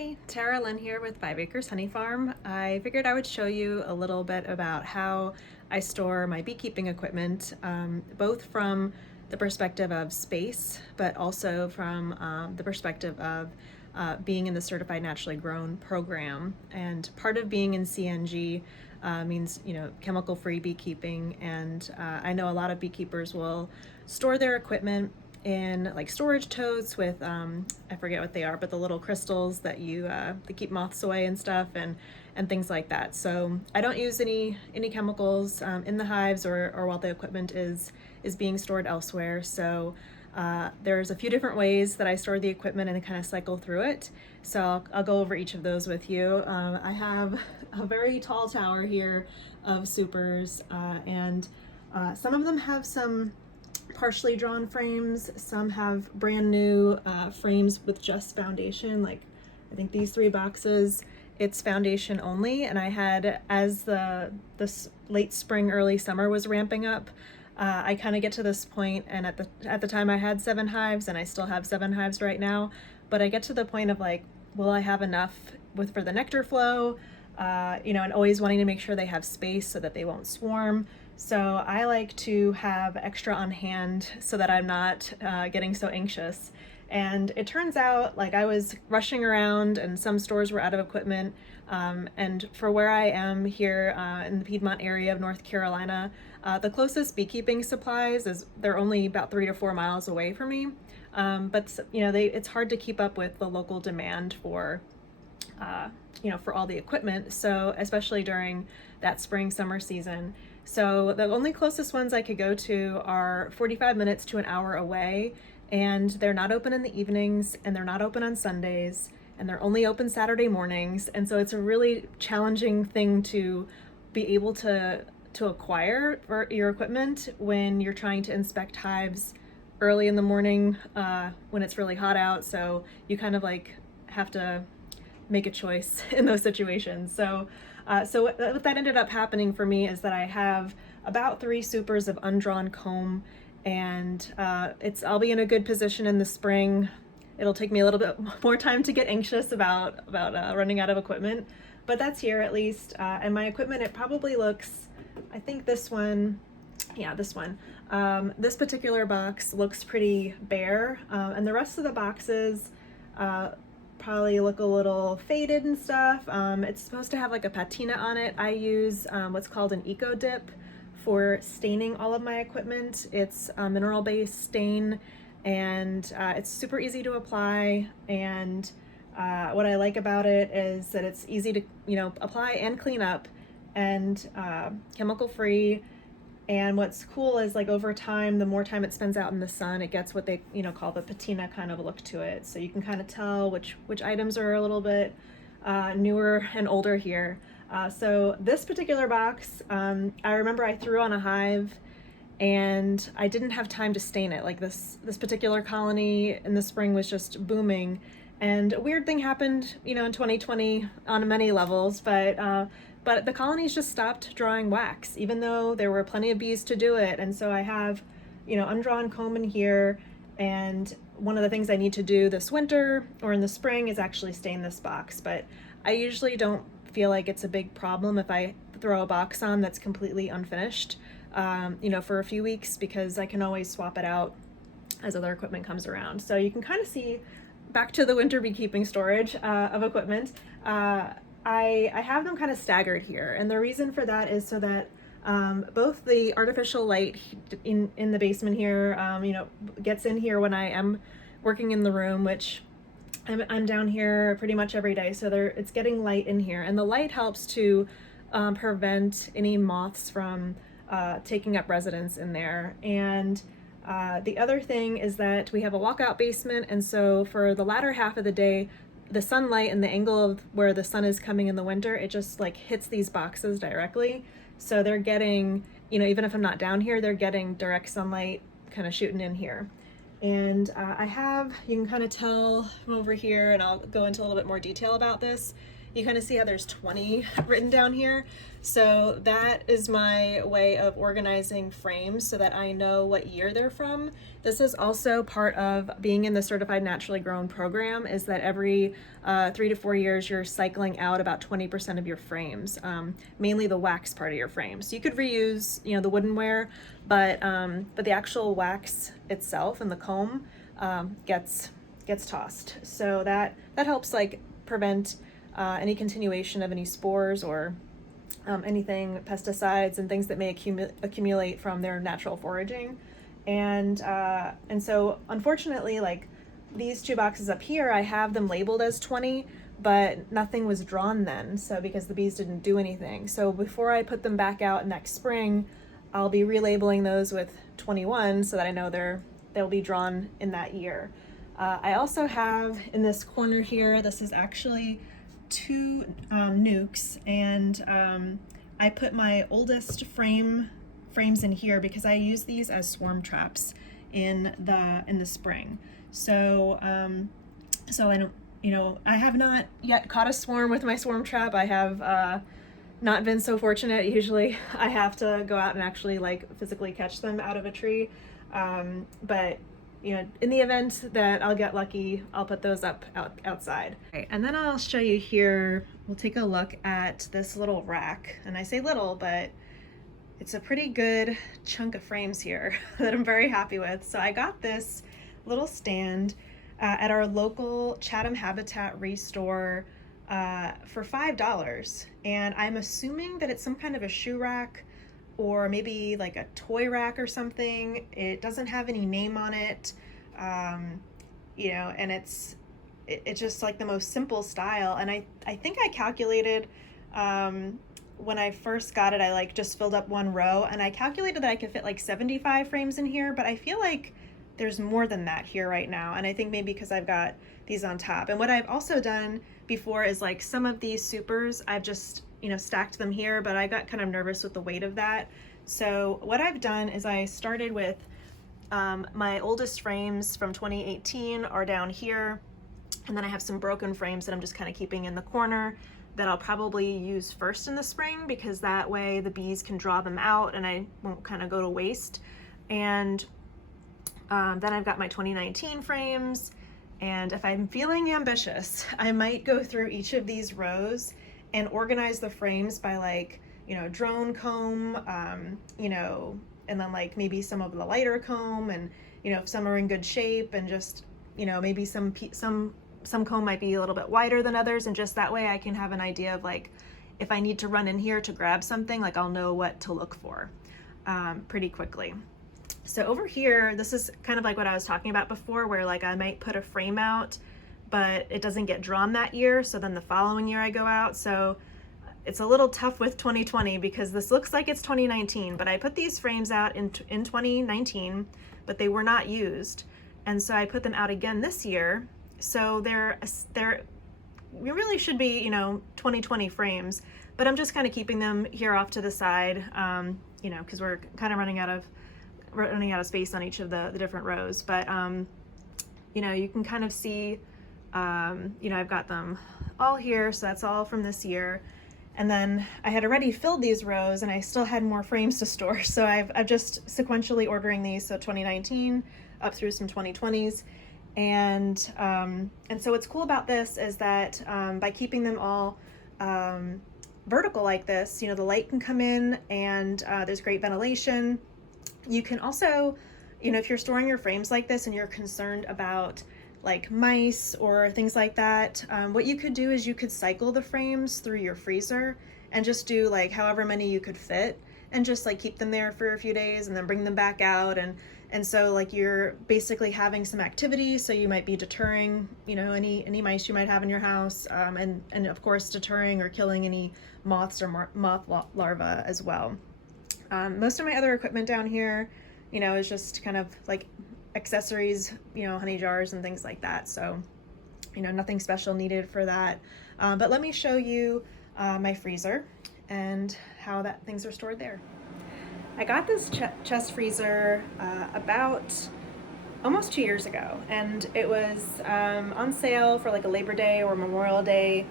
Hey, Tara Lynn here with 5 Acres Honey Farm. I figured I would show you a little bit about how I store my beekeeping equipment, both from the perspective of space, but also from the perspective of being in the Certified Naturally Grown program. And part of being in CNG means, chemical-free beekeeping. And I know a lot of beekeepers will store their equipment in like storage totes with I forget what they are, but the little crystals that they keep moths away and stuff, and things like that. So I don't use any chemicals in the hives or while the equipment is being stored elsewhere. So there's a few different ways that I store the equipment and kind of cycle through it. So I'll go over each of those with you. I have a very tall tower here of supers, and some of them have some partially drawn frames. Some have brand new frames with just foundation. Like I think these 3 boxes, it's foundation only. And I had, as this late spring, early summer was ramping up, I kind of get to this point, and at the time I had 7 hives, and I still have 7 hives right now. But I get to the point of like, will I have enough for the nectar flow? And always wanting to make sure they have space so that they won't swarm. So I like to have extra on hand so that I'm not getting so anxious. And it turns out like I was rushing around and some stores were out of equipment. And for where I am here in the Piedmont area of North Carolina, the closest beekeeping supplies they're only about 3 to 4 miles away from me. But it's hard to keep up with the local demand for for all the equipment. So especially during that spring, summer season. So the only closest ones I could go to are 45 minutes to an hour away, and they're not open in the evenings, and they're not open on Sundays, and they're only open Saturday mornings. And so it's a really challenging thing to be able to acquire for your equipment when you're trying to inspect hives early in the morning when it's really hot out. So you kind of like have to make a choice in those situations. So what that ended up happening for me is that I have about 3 supers of undrawn comb, and I'll be in a good position in the spring. It'll take me a little bit more time to get anxious about running out of equipment, but that's here at least. And my equipment, it probably looks, I think this one, yeah, this one. This particular box looks pretty bare, and the rest of the boxes probably look a little faded and stuff. It's supposed to have like a patina on it. I use what's called an eco dip for staining all of my equipment. It's a mineral-based stain, and it's super easy to apply. And what I like about it is that it's easy to apply and clean up, and chemical-free. And what's cool is like over time, the more time it spends out in the sun, it gets what they call the patina kind of look to it. So you can kind of tell which items are a little bit newer and older here. So this particular box, I remember I threw on a hive and I didn't have time to stain it. Like this particular colony in the spring was just booming. And a weird thing happened, in 2020 on many levels, but the colonies just stopped drawing wax, even though there were plenty of bees to do it. And so I have, undrawn comb in here. And one of the things I need to do this winter or in the spring is actually stain this box. But I usually don't feel like it's a big problem if I throw a box on that's completely unfinished, for a few weeks, because I can always swap it out as other equipment comes around. So you can kind of see back to the winter beekeeping storage of equipment. I have them kind of staggered here, and the reason for that is so that both the artificial light in the basement here, gets in here when I am working in the room, which I'm down here pretty much every day, so it's getting light in here, and the light helps to prevent any moths from taking up residence in there. And the other thing is that we have a walkout basement, and so for the latter half of the day, the sunlight and the angle of where the sun is coming in the winter, it just like hits these boxes directly. So they're getting, even if I'm not down here, they're getting direct sunlight kind of shooting in here. And you can kind of tell from over here, and I'll go into a little bit more detail about this, you kind of see how there's 20 written down here. So that is my way of organizing frames so that I know what year they're from. This is also part of being in the Certified Naturally Grown program, is that every 3 to 4 years you're cycling out about 20% of your frames, mainly the wax part of your frames. So you could reuse, you know, the woodenware, but the actual wax itself and the comb gets tossed. So that helps like prevent any continuation of any spores or anything, pesticides and things that may accumulate from their natural foraging. And so unfortunately, like these 2 boxes up here, I have them labeled as 20, but nothing was drawn then. So because the bees didn't do anything. So before I put them back out next spring, I'll be relabeling those with 21 so that I know they'll be drawn in that year. I also have in this corner here, this is actually 2 nukes, and I put my oldest frames in here because I use these as swarm traps in the spring. So I have not yet caught a swarm with my swarm trap. I have not been so fortunate. Usually I have to go out and actually like physically catch them out of a tree, but you know, in the event that I'll get lucky, I'll put those up outside. Okay, and then I'll show you here, we'll take a look at this little rack. And I say little, but it's a pretty good chunk of frames here that I'm very happy with. So I got this little stand at our local Chatham Habitat Restore for $5. And I'm assuming that it's some kind of a shoe rack or maybe like a toy rack or something. It doesn't have any name on it, you know, and it's just like the most simple style. And I think I calculated when I first got it, I like just filled up 1 row, and I calculated that I could fit like 75 frames in here, but I feel like there's more than that here right now. And I think maybe because I've got these on top. And what I've also done before is like some of these supers, I've just, you know, stacked them here, but I got kind of nervous with the weight of that. So what I've done is I started with my oldest frames from 2018 are down here. And then I have some broken frames that I'm just kind of keeping in the corner that I'll probably use first in the spring, because that way the bees can draw them out and I won't kind of go to waste. And then I've got my 2019 frames. And if I'm feeling ambitious, I might go through each of these rows and organize the frames by like, you know, drone comb, you know, and then like maybe some of the lighter comb, and, you know, if some are in good shape, and just, you know, maybe some comb might be a little bit wider than others. And just that way I can have an idea of like, if I need to run in here to grab something, like I'll know what to look for pretty quickly. So over here, this is kind of like what I was talking about before, where like I might put a frame out, but it doesn't get drawn that year. So then the following year I go out. So it's a little tough with 2020 because this looks like it's 2019, but I put these frames out in 2019, but they were not used. And so I put them out again this year. So we really should be, you know, 2020 frames, but I'm just kind of keeping them here off to the side, you know, because we're kind of running out of space on each of the different rows. But you know, you can kind of see, you know, I've got them all here, so that's all from this year. And then I had already filled these rows and I still had more frames to store, so I've just sequentially ordering these, so 2019 up through some 2020s. And so what's cool about this is that by keeping them all vertical like this, you know, the light can come in, and there's great ventilation. You can also, you know, if you're storing your frames like this and you're concerned about like mice or things like that, what you could do is you could cycle the frames through your freezer and just do like however many you could fit, and just like keep them there for a few days and then bring them back out. And so like you're basically having some activity, so you might be deterring, you know, any mice you might have in your house, and of course deterring or killing any moths or moth larvae as well. Most of my other equipment down here, you know, is just kind of like accessories, you know, honey jars and things like that. So, you know, nothing special needed for that. But let me show you my freezer and how things are stored there. I got this chest freezer about almost 2 years ago, and it was on sale for like a Labor Day or Memorial Day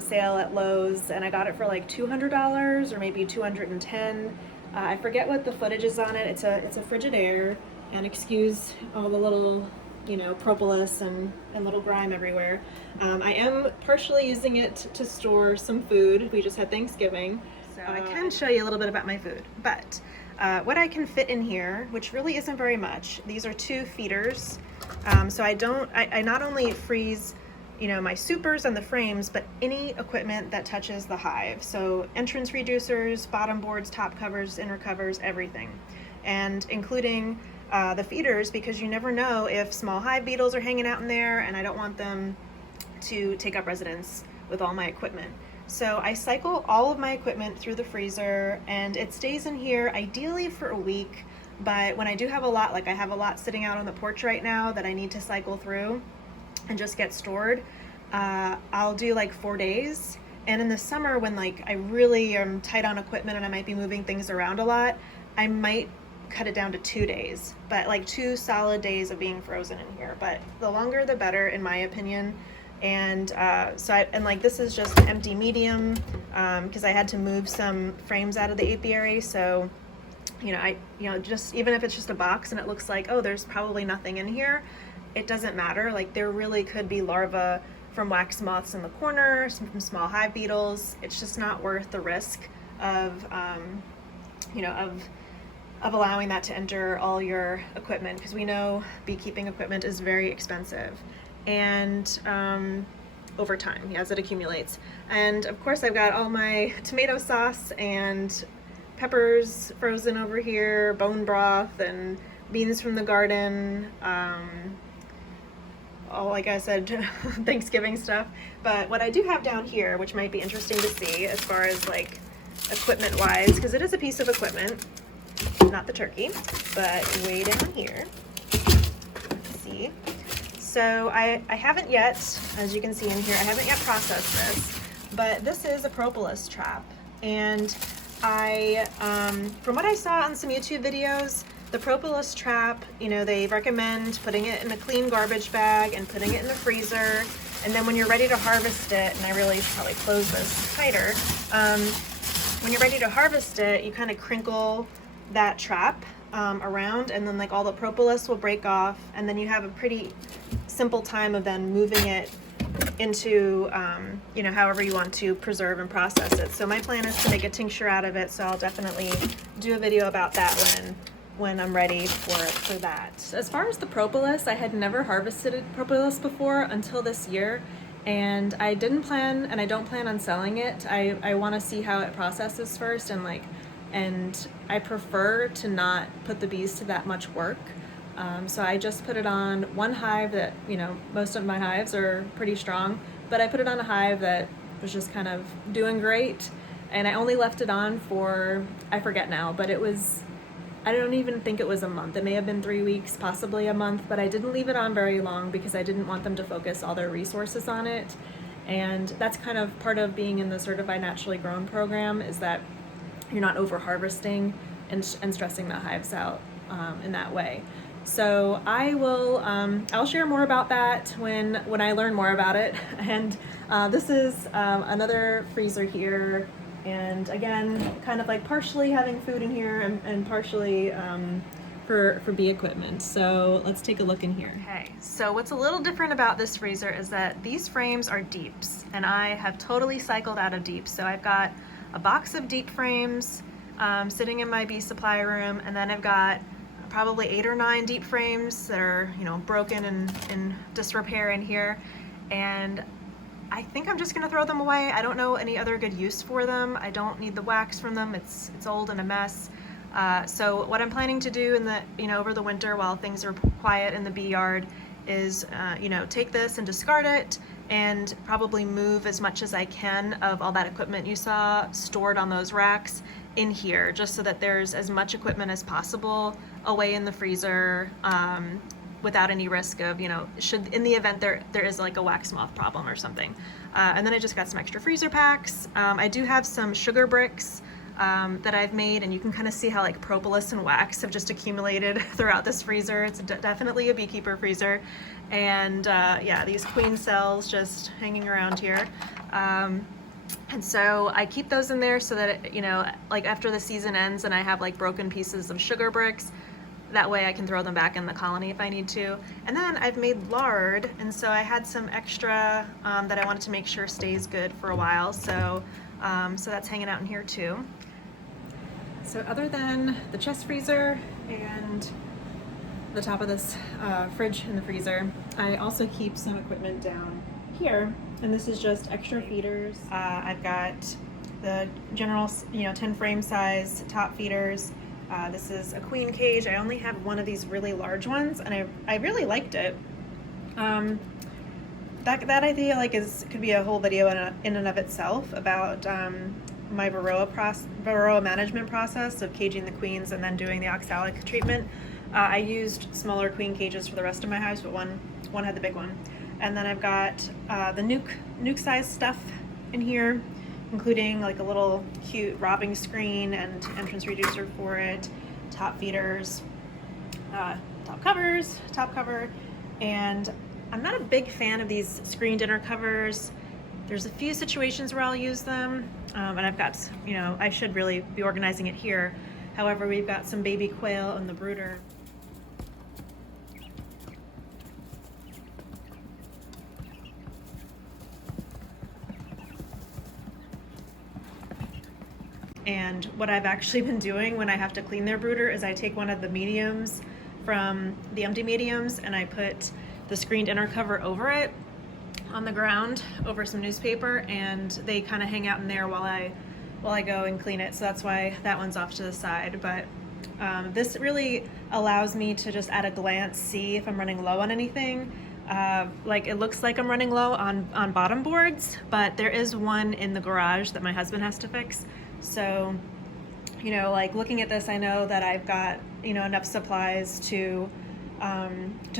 sale at Lowe's, and I got it for like $200 or maybe $210. I forget what the footage is on it. It's a Frigidaire, and excuse all the little, you know, propolis and little grime everywhere. I am partially using it to store some food. We just had Thanksgiving, so I can show you a little bit about my food. But what I can fit in here, which really isn't very much, these are 2 feeders. So I not only freeze, you know, my supers and the frames, but any equipment that touches the hive. So entrance reducers, bottom boards, top covers, inner covers, everything. And including the feeders, because you never know if small hive beetles are hanging out in there, and I don't want them to take up residence with all my equipment. So I cycle all of my equipment through the freezer, and it stays in here ideally for a week. But when I do have a lot, like I have a lot sitting out on the porch right now that I need to cycle through and just get stored, I'll do like 4 days. And in the summer, when like I really am tight on equipment and I might be moving things around a lot, I might cut it down to 2 days, but like 2 solid days of being frozen in here. But the longer the better, in my opinion. And like this is just empty medium, because I had to move some frames out of the apiary. So just even if it's just a box and it looks like, oh, there's probably nothing in here, it doesn't matter. Like there really could be larvae from wax moths in the corner, some from small hive beetles. It's just not worth the risk of allowing that to enter all your equipment, because we know beekeeping equipment is very expensive, and over time, as it accumulates. And of course I've got all my tomato sauce and peppers frozen over here, bone broth and beans from the garden, all, like I said, Thanksgiving stuff. But what I do have down here, which might be interesting to see as far as like equipment wise, because it is a piece of equipment, not the turkey, but way down here. Let's see. So I haven't yet, as you can see in here, I haven't yet processed this, but this is a propolis trap. And from what I saw on some YouTube videos, the propolis trap, they recommend putting it in a clean garbage bag and putting it in the freezer. And then when you're ready to harvest it, and I really should probably close this tighter, when you're ready to harvest it, you kind of crinkle that trap around, and then like all the propolis will break off, and then you have a pretty simple time of then moving it into however you want to preserve and process it. So my plan is to make a tincture out of it, so I'll definitely do a video about that when I'm ready for that. As far as the propolis, I had never harvested propolis before until this year, and I didn't plan, and I don't plan on selling it. I want to see how it processes first, and I prefer to not put the bees to that much work. So I just put it on one hive that, most of my hives are pretty strong, but I put it on a hive that was just kind of doing great, and I only left it on for, I forget now, but I don't even think it was a month. It may have been 3 weeks, possibly a month, but I didn't leave it on very long because I didn't want them to focus all their resources on it. And that's kind of part of being in the Certified Naturally Grown program, is that you're not over harvesting and stressing the hives out in that way. So I'll share more about that when I learn more about it. And this is another freezer here. And again, kind of like partially having food in here and partially for bee equipment. So let's take a look in here. Okay, so what's a little different about this freezer is that these frames are deeps, and I have totally cycled out of deeps. So I've got a box of deep frames sitting in my bee supply room, and then I've got probably 8 or 9 deep frames that are, broken and in disrepair in here. And I think I'm just gonna throw them away. I don't know any other good use for them. I don't need the wax from them. It's old and a mess. So what I'm planning to do in the, over the winter while things are quiet in the bee yard is, take this and discard it, and probably move as much as I can of all that equipment you saw stored on those racks in here, just so that there's as much equipment as possible away in the freezer, without any risk of, should, in the event there is like a wax moth problem or something. And then I just got some extra freezer packs. I do have some sugar bricks that I've made, and you can kind of see how like propolis and wax have just accumulated throughout this freezer. It's definitely a beekeeper freezer. And yeah, these queen cells just hanging around here. And so I keep those in there so that, like after the season ends and I have like broken pieces of sugar bricks, that way I can throw them back in the colony if I need to. And then I've made lard, and so I had some extra that I wanted to make sure stays good for a while. So that's hanging out in here too. So other than the chest freezer and the top of this fridge and the freezer, I also keep some equipment down here, and this is just extra feeders. I've got the general 10 frame size top feeders. This is a queen cage. I only have one of these really large ones, and I really liked it. That idea could be a whole video in and of itself about my Varroa management process of caging the queens and then doing the oxalic treatment. I used smaller queen cages for the rest of my hives, but one had the big one. And then I've got the nuke size stuff in here, including like a little cute robbing screen and entrance reducer for it, top feeders, top cover, and I'm not a big fan of these screened inner covers. There's a few situations where I'll use them, and I've got, I should really be organizing it here. However, we've got some baby quail in the brooder. And what I've actually been doing when I have to clean their brooder is I take one of the mediums from the empty mediums and I put the screened inner cover over it on the ground over some newspaper, and they kind of hang out in there while I go and clean it. So that's why that one's off to the side. But this really allows me to just at a glance see if I'm running low on anything. Like it looks like I'm running low on bottom boards, but there is one in the garage that my husband has to fix. So, like looking at this, I know that I've got, enough supplies to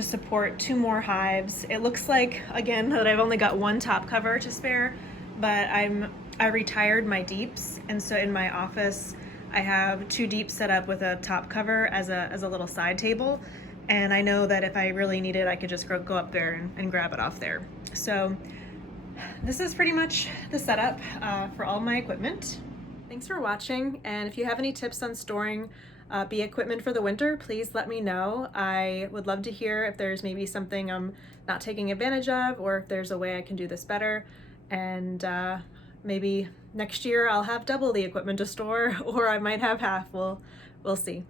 support 2 more hives. It looks like, again, that I've only got 1 top cover to spare, but I retired my deeps. And so in my office, I have 2 deeps set up with a top cover as a little side table. And I know that if I really need it, I could just go up there and grab it off there. So this is pretty much the setup for all my equipment. Thanks for watching, and if you have any tips on storing bee equipment for the winter, please let me know. I would love to hear if there's maybe something I'm not taking advantage of, or if there's a way I can do this better. And maybe next year I'll have double the equipment to store, or I might have half. We'll see.